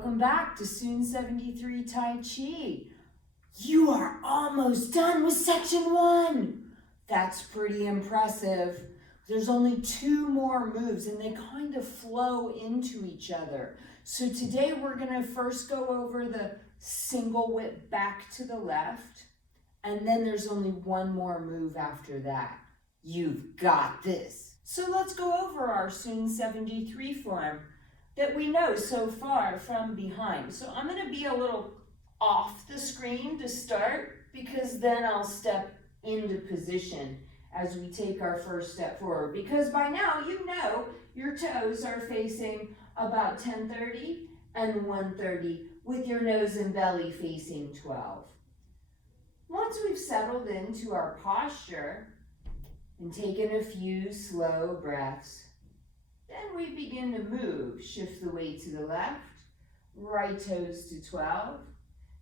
Welcome back to Soon 73 Tai Chi. You are almost done with section 1. That's pretty impressive. There's only 2 more moves and they kind of flow into each other. So today we're going to first go over the single whip back to the left, and then there's only 1 more move after that. You've got this. So let's go over our Soon 73 form that we know so far from behind. So I'm going to be a little off the screen to start, because then I'll step into position as we take our first step forward. Because by now you know your toes are facing about 10:30 and 1:30 with your nose and belly facing 12. Once we've settled into our posture and taken a few slow breaths, then we begin to move. Shift the weight to the left, right toes to 12.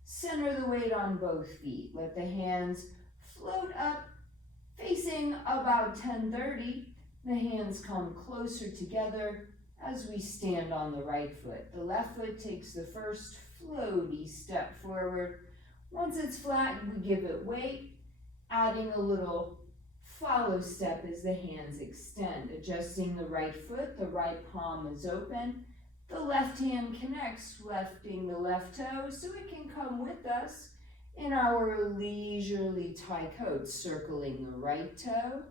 Center the weight on both feet. Let the hands float up, facing about 10:30. The hands come closer together as we stand on the right foot. The left foot takes the first floaty step forward. Once it's flat, we give it weight, adding a little follow step as the hands extend. Adjusting the right foot, the right palm is open. The left hand connects, lifting the left toe so it can come with us in our leisurely Tai Chi, circling the right toe.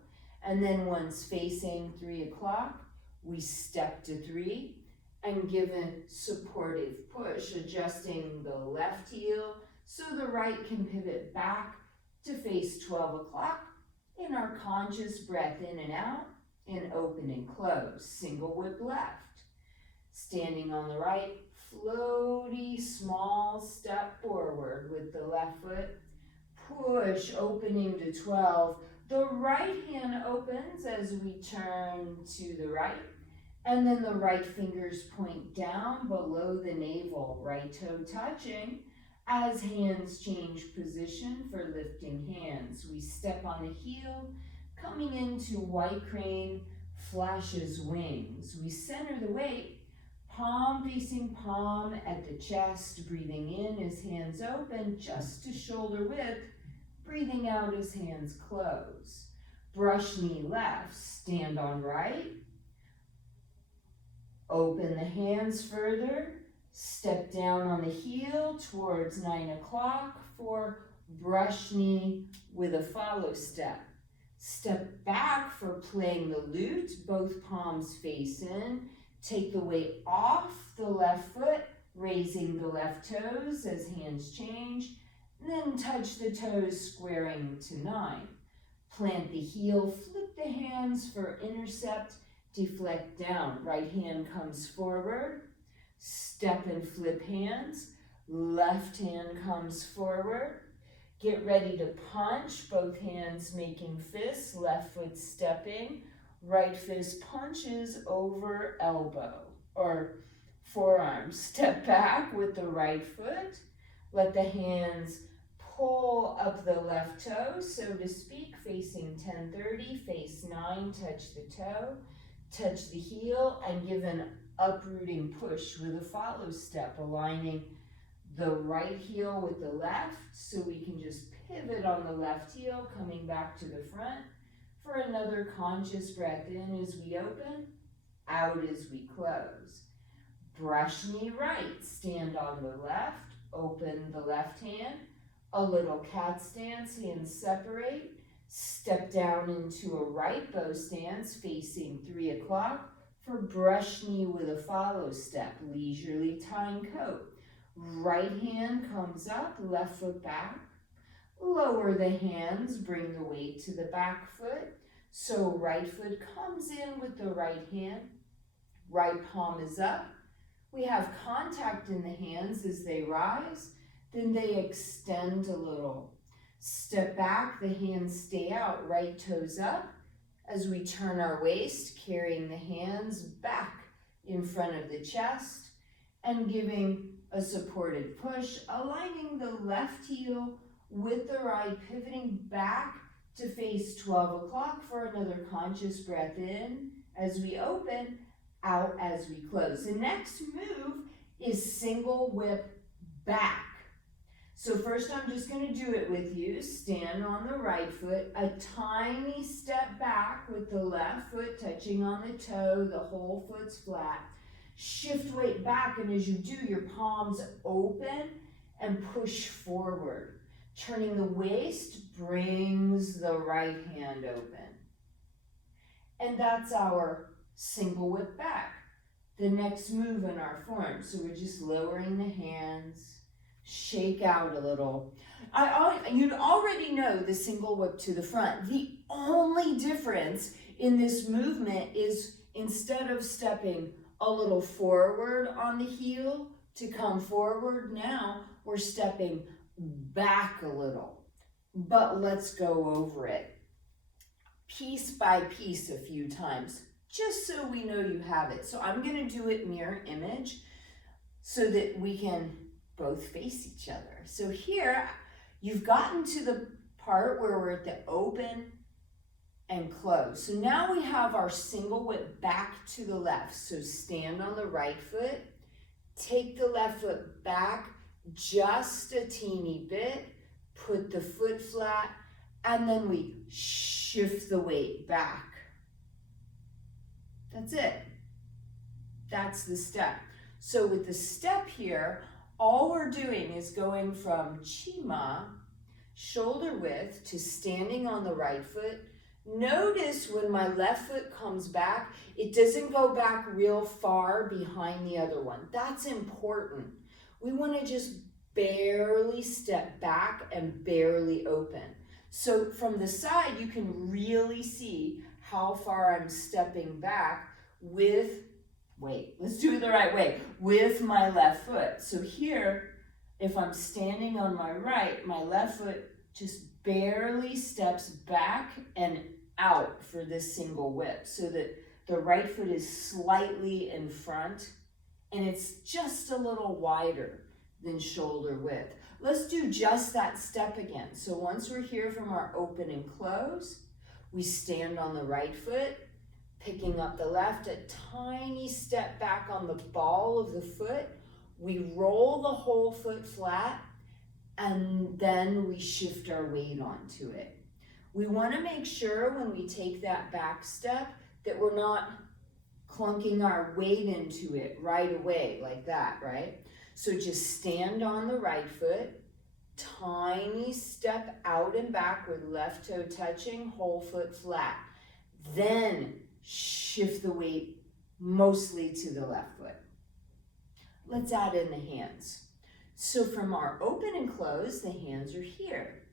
And then once facing 3 o'clock, we step to 3 and give a supportive push, adjusting the left heel so the right can pivot back to face 12 o'clock. In our conscious breath in and out, and open and close. Single whip left. Standing on the right, floaty small step forward with the left foot. Push, opening to 12. The right hand opens as we turn to the right, and then the right fingers point down below the navel, right toe touching. As hands change position for lifting hands, we step on the heel, coming into white crane, flashes wings. We center the weight, palm facing palm at the chest, breathing in as hands open just to shoulder width, breathing out as hands close. Brush knee left, stand on right, open the hands further. Step down on the heel towards 9 o'clock for brush knee with a follow step. Step back for playing the lute, both palms face in. Take the weight off the left foot, raising the left toes as hands change. Then touch the toes squaring to 9. Plant the heel, flip the hands for intercept, deflect down. Right hand comes forward. Step and flip hands. Left hand comes forward. Get ready to punch, both hands making fists, left foot stepping. Right fist punches over elbow or forearm. Step back with the right foot. Let the hands pull up the left toe, so to speak, facing 10:30, face 9, touch the toe, touch the heel, and give an uprooting push with a follow step, aligning the right heel with the left so we can just pivot on the left heel, coming back to the front for another conscious breath in as we open, out as we close. Brush knee right, stand on the left, open the left hand, a little cat stance, hands separate, step down into a right bow stance facing 3 o'clock, for brush knee with a follow step, leisurely tying coat. Right hand comes up, left foot back. Lower the hands, bring the weight to the back foot. So right foot comes in with the right hand. Right palm is up. We have contact in the hands as they rise. Then they extend a little. Step back, the hands stay out, right toes up. As we turn our waist, carrying the hands back in front of the chest and giving a supported push, aligning the left heel with the right, pivoting back to face 12 o'clock for another conscious breath in as we open, out as we close. The next move is single whip back. So first I'm just going to do it with you. Stand on the right foot, a tiny step back with the left foot touching on the toe, the whole foot's flat. Shift weight back, and as you do, your palms open and push forward. Turning the waist brings the right hand open. And that's our single whip back. The next move in our form. So we're just lowering the hands. Shake out a little. You'd already know the single whip to the front. The only difference in this movement is instead of stepping a little forward on the heel to come forward, now we're stepping back a little. But let's go over it piece by piece a few times, just so we know you have it. So I'm going to do it mirror image so that we can both face each other. So here, you've gotten to the part where we're at the open and close. So now we have our single whip back to the left. So stand on the right foot, take the left foot back just a teeny bit, put the foot flat, and then we shift the weight back. That's it. That's the step. So with the step here, all we're doing is going from Chima, shoulder width, to standing on the right foot. Notice when my left foot comes back, it doesn't go back real far behind the other one. That's important. We want to just barely step back and barely open. So from the side, you can really see how far I'm stepping back with, let's do it the right way, with my left foot. So here, if I'm standing on my right, my left foot just barely steps back and out for this single whip so that the right foot is slightly in front and it's just a little wider than shoulder width. Let's do just that step again. So once we're here from our open and close, we stand on the right foot, picking up the left, a tiny step back on the ball of the foot. We roll the whole foot flat, and then we shift our weight onto it. We want to make sure when we take that back step that we're not clunking our weight into it right away like that, right? So just stand on the right foot, tiny step out and back with left toe touching, whole foot flat. Then shift the weight mostly to the left foot. Let's add in the hands. So from our open and close, the hands are here.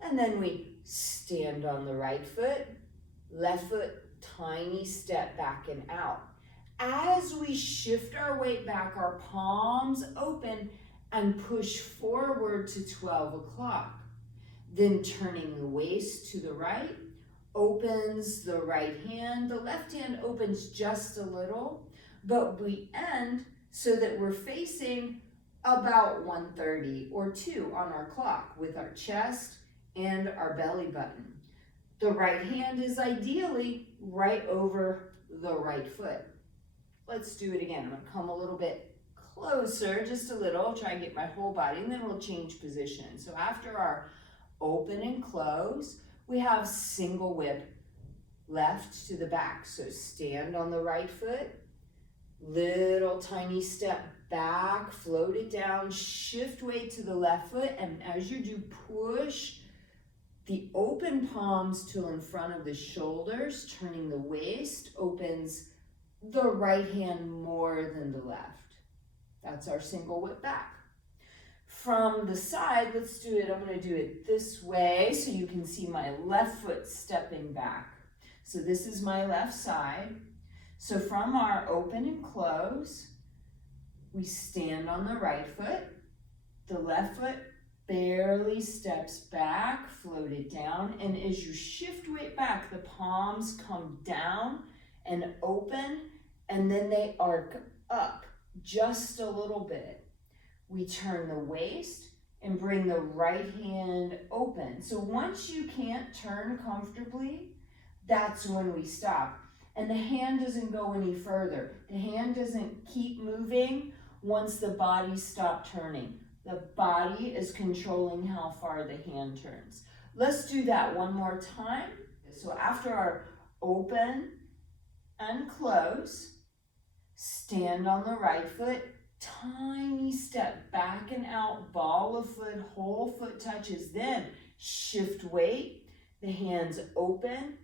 And then we stand on the right foot, left foot, tiny step back and out. As we shift our weight back, our palms open and push forward to 12 o'clock. Then turning the waist to the right, opens the right hand. The left hand opens just a little, but we end so that we're facing about 1:30 or 2 on our clock with our chest and our belly button. The right hand is ideally right over the right foot. Let's do it again. I'm going to come a little bit closer, just a little, try and get my whole body, and then we'll change position. So after our open and close, we have single whip left to the back. So stand on the right foot, little tiny step back, float it down, shift weight to the left foot, and as you do, push the open palms to in front of the shoulders, turning the waist, opens the right hand more than the left. That's our single whip back. From the side, let's do it. I'm going to do it this way so you can see my left foot stepping back. So this is my left side. So from our open and close, we stand on the right foot. The left foot barely steps back, float it down, and as you shift weight back, the palms come down and open, and then they arc up just a little bit. We turn the waist and bring the right hand open. So once you can't turn comfortably, that's when we stop. And the hand doesn't go any further. The hand doesn't keep moving once the body stops turning. The body is controlling how far the hand turns. Let's do that one more time. So after our open and close, stand on the right foot, tiny step back and out, ball of foot, whole foot touches, then shift weight, the hands open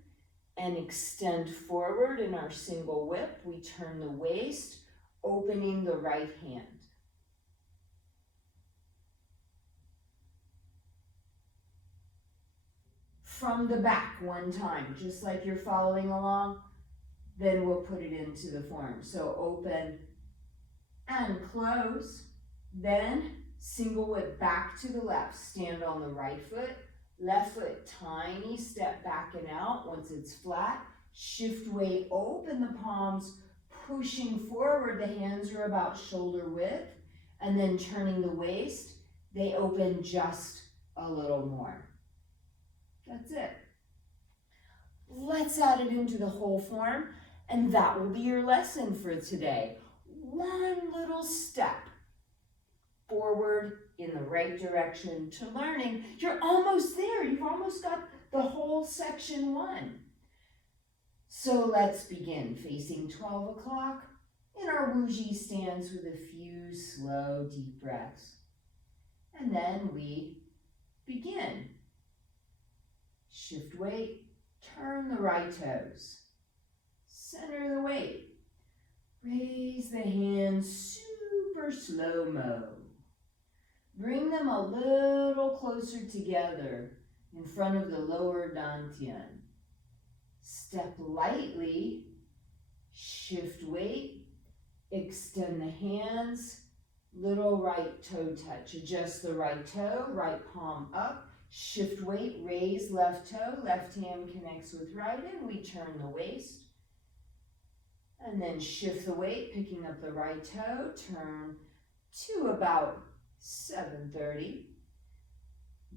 and extend forward in our single whip. We turn the waist, opening the right hand. From the back one time, just like you're following along, then we'll put it into the form. So open and close, then single whip back to the left, stand on the right foot, left foot, tiny step back and out. Once it's flat, shift weight, open the palms, pushing forward, the hands are about shoulder width, and then turning the waist, they open just a little more. That's it. Let's add it into the whole form, and that will be your lesson for today. One little step forward in the right direction to learning. You're almost there. You've almost got the whole section 1. So let's begin. Facing 12 o'clock in our Wuji stance with a few slow, deep breaths. And then we begin. Shift weight, turn the right toes. Center the weight. Raise the hands super slow-mo. Bring them a little closer together in front of the lower dantian. Step lightly, shift weight, extend the hands, little right toe touch. Adjust the right toe, right palm up, shift weight, raise left toe, left hand connects with right, and we turn the waist. And then shift the weight, picking up the right toe, turn to about 7:30.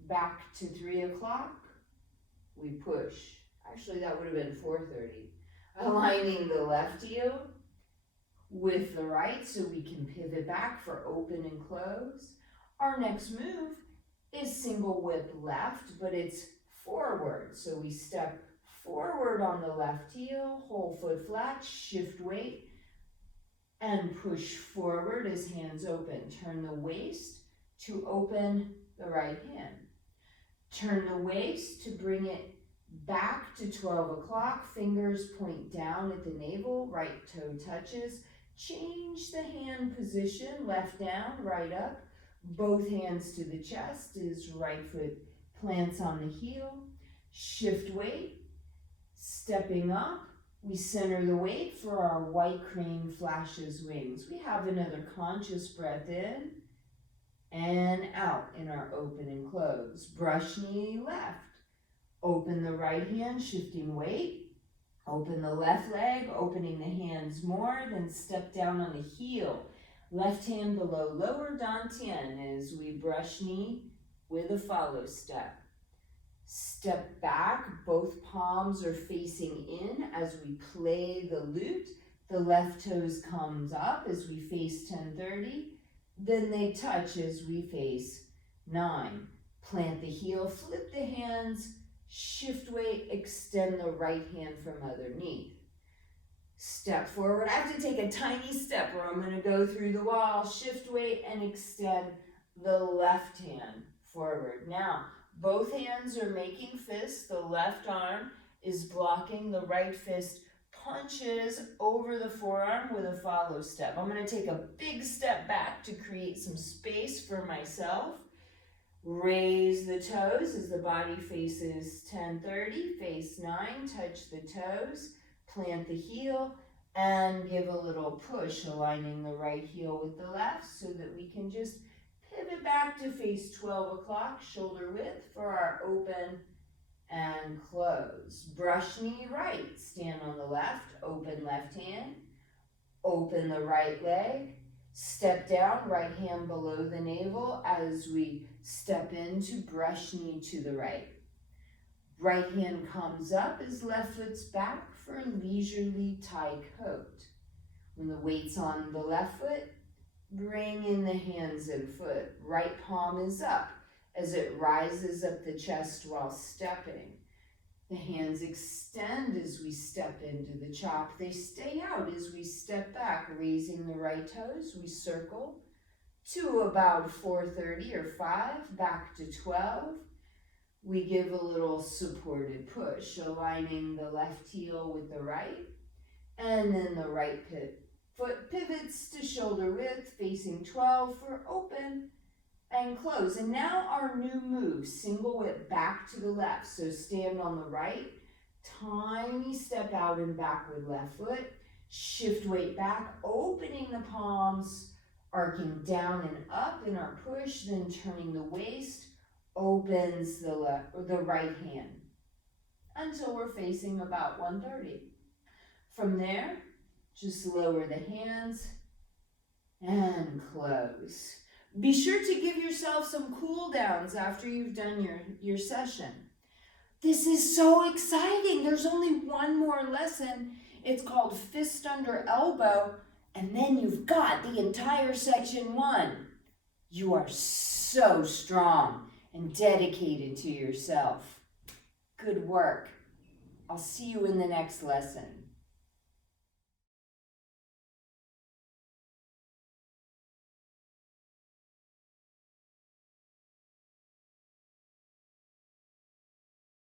Back to 3 o'clock, we push. Actually, that would have been 4:30. Aligning the left heel with the right so we can pivot back for open and close. Our next move is single whip left, but it's forward. So we step forward on the left heel, whole foot flat, shift weight, and push forward as hands open. Turn the waist to open the right hand. Turn the waist to bring it back to 12 o'clock. Fingers point down at the navel, right toe touches. Change the hand position, left down, right up. Both hands to the chest as right foot plants on the heel. Shift weight, stepping up. We center the weight for our white crane flashes wings. We have another conscious breath in and out in our open and close. Brush knee left. Open the right hand, shifting weight. Open the left leg, opening the hands more, then step down on the heel. Left hand below lower dantian as we brush knee with a follow step. Step back, both palms are facing in as we play the lute. The left toes comes up as we face 10:30. Then they touch as we face 9. Plant the heel, flip the hands, shift weight, extend the right hand from underneath. Step forward. I have to take a tiny step where I'm going to go through the wall, shift weight, and extend the left hand forward. Now, both hands are making fists. The left arm is blocking. The right fist punches over the forearm with a follow step. I'm going to take a big step back to create some space for myself. Raise the toes as the body faces 10:30, face 9, touch the toes, plant the heel, and give a little push, aligning the right heel with the left so that we can just pivot back to face 12 o'clock, shoulder width for our open and close. Brush knee right, stand on the left, open left hand, open the right leg, step down, right hand below the navel as we step into brush knee to the right. Right hand comes up as left foot's back for leisurely Tai coat. When the weight's on the left foot, Bring in the hands and foot. Right palm is up as it rises up the chest while stepping. The hands extend as we step into the chop. They stay out as we step back, raising the right toes. We circle to about 430 or 5, back to 12. We give a little supported push, aligning the left heel with the right, and then the right foot pivots to shoulder width, facing 12 for open and close. And now our new move, single whip back to the left. So stand on the right, tiny step out and back with left foot, shift weight back, opening the palms, arcing down and up in our push, then turning the waist, opens the left or the right hand until we're facing about 130. From there, just lower the hands and close. Be sure to give yourself some cool downs after you've done your session. This is so exciting. There's only one more lesson. It's called fist under elbow, and then you've got the entire section 1. You are so strong and dedicated to yourself. Good work. I'll see you in the next lesson.